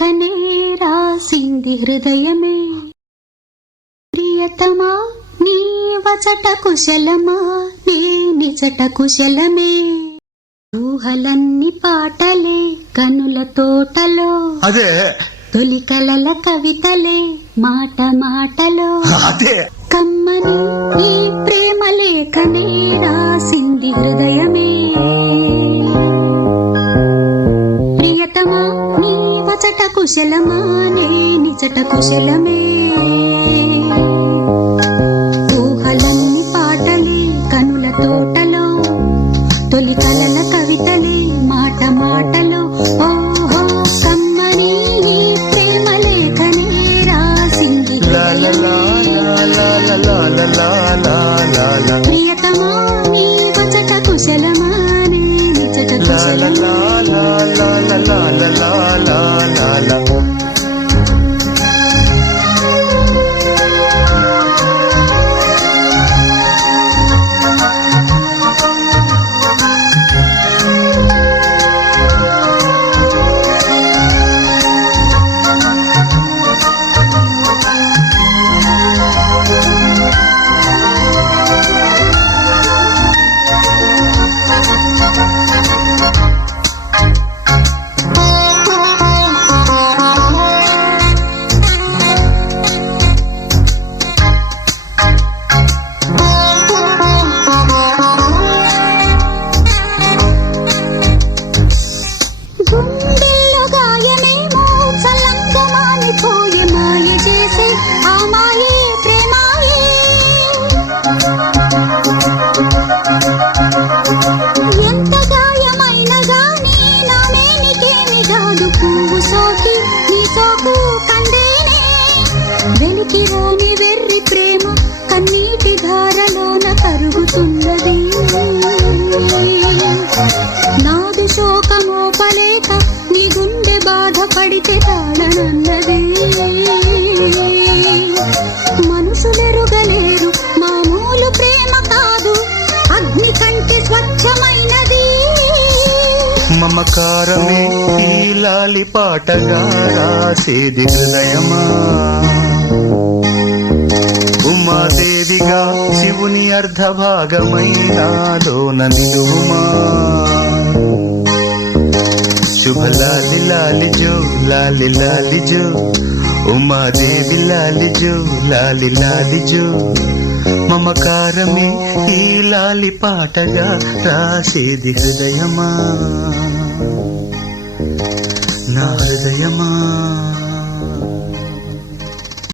లేఖనే రాసింది హృదయమే. ప్రియతమా నీ వచట కుశలమా, నీ నిజట కుశలమే. ఊహలన్నీ పాటలే కనుల తోటలో, అదే తొలి కలల కవితలే మాట మాటలో. అదే కమ్మని నీ ప్రేమ లేఖనే రాసింది హృదయమే. ప్రియతమా నీ వచట కుశలమా, నీ నిజట కుశలమే. ఊహలన్నీ పాటలే కనుల తోటలో, తొలి కలల కవితలే మాట మాటలో. ఓహో కమ్మని నీ ప్రేమ లేఖనే రాసింది హృదయమే. ప్రియతమా నీ వచట కుశలమా, నీ నిజట కుశలమా. గుండెల్లో గాయమేమో చల్లంగా మానిపోయే, మాయ చేసే ఆ మాయే ప్రేమాయే. ఎంత గాయమైన గానీ నా మేనికేమి కాదు, పువ్వు సోకి నీ సోకు కందేనే. వెలికి రాని వెర్రి ప్రేమ కన్నీటి ధారలోన కరుగుతున్నది. నాది శోకమోపలేక నీ గుండె బాధపడితే తాళనన్నది. మనుషులెరుగలేరు మామూలు ప్రేమ కాదు, అగ్ని కంటే స్వచ్ఛమైనది. మమకారమే ఈ లాలి పాటగా రాసేది హృదయమా. ఉమాదేవిగా శివుని అర్ధభాగమైనాలోన నిలువుమా. శుభ లాలి లాలి జో, లాలి లాలి జో, ఉమాదేవి లాలి జో, లాలి లాలి జో. మమకారమే ఈ లాలి పాటగా రాసేది హృదయమా, నా హృదయమా.